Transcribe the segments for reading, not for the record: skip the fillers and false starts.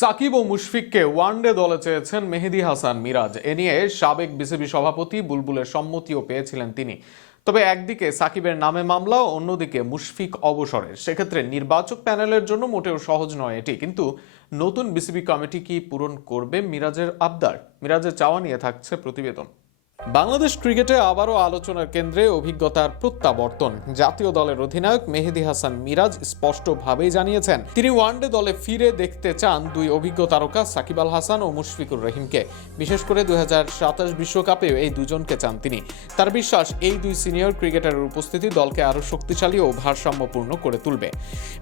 সাকিব ও মুশফিককে one day দলে চেয়েছেন মেহেদী হাসান মিরাজ। এ নিয়ে সাবেক বিসিবি সভাপতি বুলবুলের সম্মতিও পেয়েছিলেন তিনি। তবে একদিকে সাকিবের নামে মামলা, অন্যদিকে মুশফিক অবসরের। সেক্ষেত্রে নির্বাচক প্যানেলের জন্য মোটেও সহজ নয় এটি। কিন্তু নতুন বিসিবি কমিটি কি পূরণ করবে মিরাজের আবদার? মিরাজের চাওয়া নিয়ে থাকছে প্রতিবেদন। বাংলাদেশ ক্রিকেটে আবারও আলোচনার কেন্দ্রে অভিজ্ঞতার প্রত্যাবর্তন। জাতীয় দলের অধিনায়ক মেহেদী হাসান মিরাজ স্পষ্টভাবেই জানিয়েছেন তিনি ওয়ানডে দলে ফিরে দেখতে চান দুই অভিজ্ঞ তারকা সাকিব আল হাসান ও মুশফিকুর রহিমকে। বিশেষ করে 2027 বিশ্বকাপেও এই দুজনকে চান তিনি। তার বিশ্বাস, এই দুই সিনিয়র ক্রিকেটারের উপস্থিতি দলকে আরও শক্তিশালী ও ভারসাম্যপূর্ণ করে তুলবে।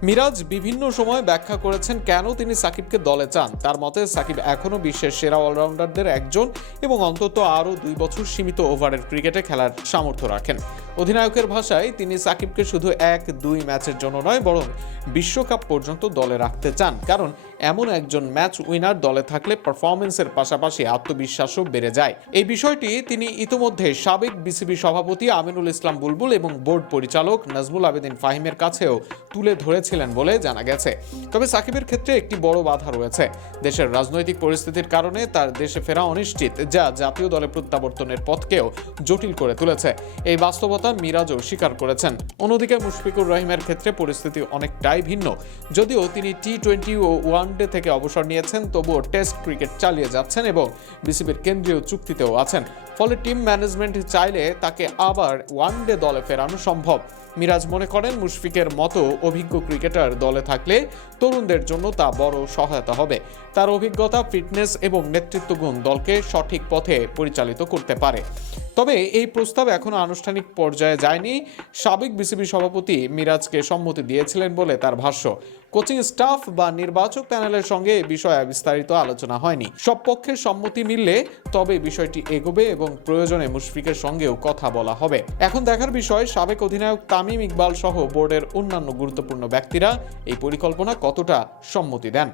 মিরাজ বিভিন্ন সময় ব্যাখ্যা করেছেন কেন তিনি সাকিবকে দলে চান। তার মতে, সাকিব এখনও বিশ্বের সেরা অলরাউন্ডারদের একজন এবং অন্তত আরও 2 বছর সীমিত ওভারের ক্রিকেটে খেলার সামর্থ্য রাখেন। অধিনায়কের ভাষায়, তিনি সাকিবকে শুধু 1-2 ম্যাচের জন্য নয়, বরং বিশ্বকাপ পর্যন্ত দলে রাখতে চান। কারণ এমন একজন ম্যাচ উইনার দলে থাকলে পারফরমেন্সের পাশাপাশি আত্মবিশ্বাসও বেড়ে যায়। এই বিষয়টি তিনি ইতোমধ্যে সাবেক বিসিবি সভাপতি আমিনুল ইসলাম বুলবুল এবং বোর্ড পরিচালক নাজমুল আবেদিন ফাহিমের কাছেও তুলে ধরেছিলেন বলে জানা গেছে। তবে সাকিবের ক্ষেত্রে একটি বড় বাধা রয়েছে। দেশের রাজনৈতিক পরিস্থিতির কারণে তার দেশে ফেরা অনিশ্চিত, যা জাতীয় দলে প্রত্যাবর্তনের পথকেও জটিল করে তুলেছে। এই বাস্তবতা মিরাজও স্বীকার করেছেন। অন্যদিকে মুশফিকুর রহিমের ক্ষেত্রে পরিস্থিতি অনেকটাই ভিন্ন। যদিও তিনি টি-20 ও ওয়ানডে থেকে অবসর নিয়েছেন, তবুও টেস্ট ক্রিকেট চালিয়ে যাচ্ছেন এবং বিসিবির কেন্দ্রীয় চুক্তিতেও আছেন। ফলে টিম ম্যানেজমেন্ট চাইলে তাকে আবার ওয়ানডে দলে ফেরানো সম্ভব। মিরাজ মনে করেন, মুশফিকের মতো অভিজ্ঞ ক্রিকেটার দলে থাকলে তরুণদের জন্য তা বড় সহায়তা হবে। তার অভিজ্ঞতা, ফিটনেস এবং নেতৃত্বগুণ দলকে সঠিক পথে পরিচালিত করতে পারে। তবে এই প্রস্তাব এখনো আনুষ্ঠানিক পর্যায়ে যায়নি। সাবেক বিসিবি সভাপতি মিরাজকে সম্মতি দিয়েছিলেন বলে তার ভাষ্য। কোচিং স্টাফ বা নির্বাচক প্যানেলের সঙ্গে এ বিষয়ে বিস্তারিত আলোচনা হয়নি। সব পক্ষের সম্মতি মিললে তবে বিষয়টি এগোবে এবং প্রয়োজনে মুশফিকের সঙ্গেও কথা বলা হবে। এখন দেখার বিষয়, সাবেক অধিনায়ক তামিম ইকবাল সহ বোর্ডের অন্যান্য গুরুত্বপূর্ণ ব্যক্তিরা এই পরিকল্পনা কতটা সম্মতি দেন।